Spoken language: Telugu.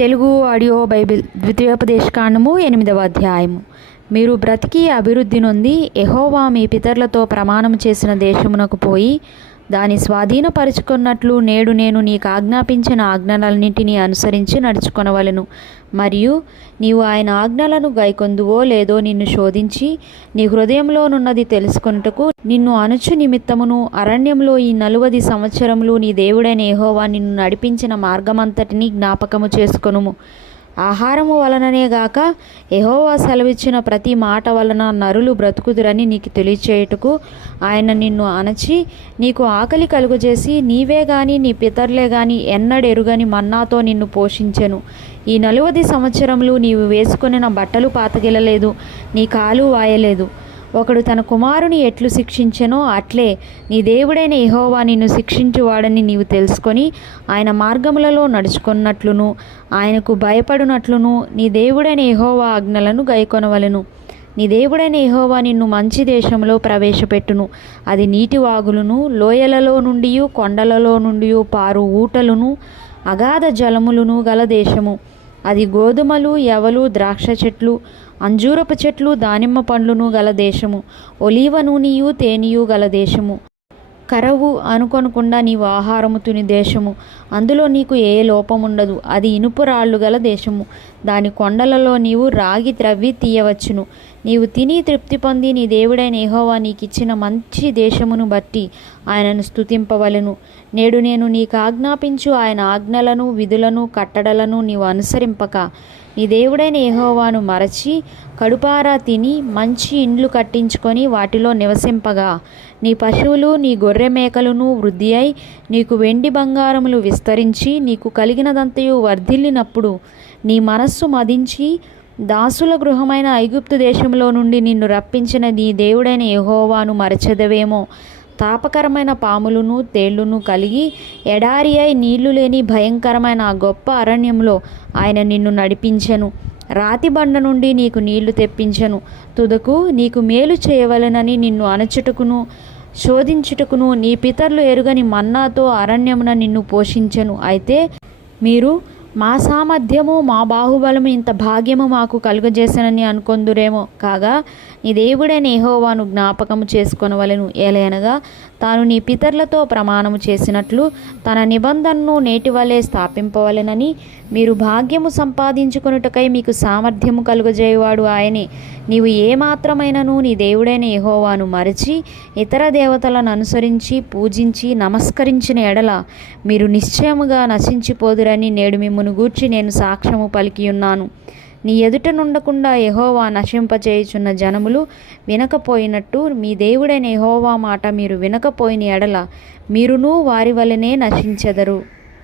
తెలుగు ఆడియో బైబిల్ ద్వితీయోపదేశకాండము ఎనిమిదవ అధ్యాయము. మీరు బ్రతికి అభివృద్ధి నొంది ఎహోవా మీ పితరులతో ప్రమాణం చేసిన దేశమునకు పోయి దాని స్వాధీనపరుచుకున్నట్లు నేడు నేను నీకు ఆజ్ఞాపించిన ఆజ్ఞలన్నింటినీ అనుసరించి నడుచుకొనవలను. మరియు నీవు ఆయన ఆజ్ఞలను గైకొందువో లేదో నిన్ను శోధించి నీ హృదయంలోనున్నది తెలుసుకొనుటకు నిన్ను అనుచు నిమిత్తమును అరణ్యంలో ఈ నలువది సంవత్సరములు నీ దేవుడైన ఏహోవా నిన్ను నడిపించిన మార్గమంతటిని జ్ఞాపకము చేసుకొనుము. ఆహారము వలననే గాక ఎహోవా సెలవిచ్చిన ప్రతి మాట వలన నరులు బ్రతుకుదురని నీకు తెలియచేయుటకు ఆయన నిన్ను అణచి నీకు ఆకలి కలుగజేసి నీవే గాని నీ పితరులే గాని ఎన్నడెరుగని మన్నాతో నిన్ను పోషించెను. ఈ నలువది సంవత్సరంలో నీవు వేసుకొనిన బట్టలు పాతగిలలేదు నీ కాలు వాయలేదు. ఒకడు తన కుమారుని ఎట్లు శిక్షించెనో అట్లే నీ దేవుడైన యెహోవా నిన్ను శిక్షించువాడని నీవు తెలుసుకొని ఆయన మార్గములలో నడుచుకున్నట్లును ఆయనకు భయపడినట్లును నీ దేవుడైన ఎహోవా ఆజ్ఞలను గైకొనవలెను. నీ దేవుడైన ఎహోవా నిన్ను మంచి దేశంలో ప్రవేశపెట్టును. అది నీటి వాగులను లోయలలో నుండి కొండలలో నుండి పారు ఊటలును అగాధ జలములను గల దేశము. అది గోధుమలు ఎవలు ద్రాక్ష చెట్లు అంజూరపు చెట్లు దానిమ్మ పండ్లును గల దేశము ఒలీవ నూనెయు తేనెయు గల దేశము. కరవు అనుకొనకుండా నీవు ఆహారము తిని దేశము. అందులో నీకు ఏ లోపముండదు. అది ఇనుపు రాళ్ళు గల దేశము. దాని కొండలలో నీవు రాగి త్రవ్వి తీయవచ్చును. నీవు తిని తృప్తి పొంది నీ దేవుడైన యెహోవా నీకిచ్చిన మంచి దేశమును బట్టి ఆయనను స్తుతింపవలెను. నేడు నేను నీకు ఆజ్ఞాపించు ఆయన ఆజ్ఞలను విధులను కట్టడలను నీవు అనుసరింపక. నీ దేవుడైన యెహోవాను మరచి కడుపారా తిని మంచి ఇండ్లు కట్టించుకొని వాటిలో నివసింపగా. నీ పశువులు నీ గొర్రె మేకలను వృద్ధి అయి నీకు వెండి బంగారములు విస్తరించి నీకు కలిగినదంతయు వర్ధిల్లినప్పుడు నీ మనస్సు మదించి దాసుల గృహమైన ఐగుప్తు దేశంలో నుండి నిన్ను రప్పించిన నీ దేవుడైన యహోవాను మరచదవేమో. తాపకరమైన పాములను తేళ్ళును కలిగి ఎడారి అయి నీళ్ళు లేని భయంకరమైన ఆ గొప్ప అరణ్యంలో ఆయన నిన్ను నడిపించెను. రాతి బండ నుండి నీకు నీళ్ళు తెప్పించెను. తుదకు నీకు మేలు చేయవలెనని నిన్ను అణచుటకును శోధించుటకును నీ పితరులు ఎరుగని మన్నాతో అరణ్యమున నిన్ను పోషించెను. అయితే మీరు మా సామర్థ్యము మా బాహుబలము ఇంత భాగ్యము మాకు కలుగజేసనని అనుకొందురేమో. కాగా నీ దేవుడైన యెహోవాను జ్ఞాపకము చేసుకొనవలెను. ఏలయనగా తాను నీ పితరులతో ప్రమాణము చేసినట్లు తన నిబంధనను నేటి వలె స్థాపింపవలెనని మీరు భాగ్యము సంపాదించుకొనుటకై మీకు సామర్థ్యము కలుగజేయవాడు ఆయనే. నీవు ఏమాత్రమైనను నీ దేవుడైన ఎహోవాను మరచి ఇతర దేవతలను అనుసరించి పూజించి నమస్కరించిన ఎడల మీరు నిశ్చయముగా నశించిపోదురని నేడు మిమ్మును గూర్చి నేను సాక్ష్యము పలికి ఉన్నాను. నీ ఎదుట నుండకుండా నశింపచేయుచున్న జనములు వినకపోయినట్టు మీ దేవుడైన ఎహోవా మాట మీరు వినకపోయిన ఎడల మీరునూ వారి వలనే నశించెదరు.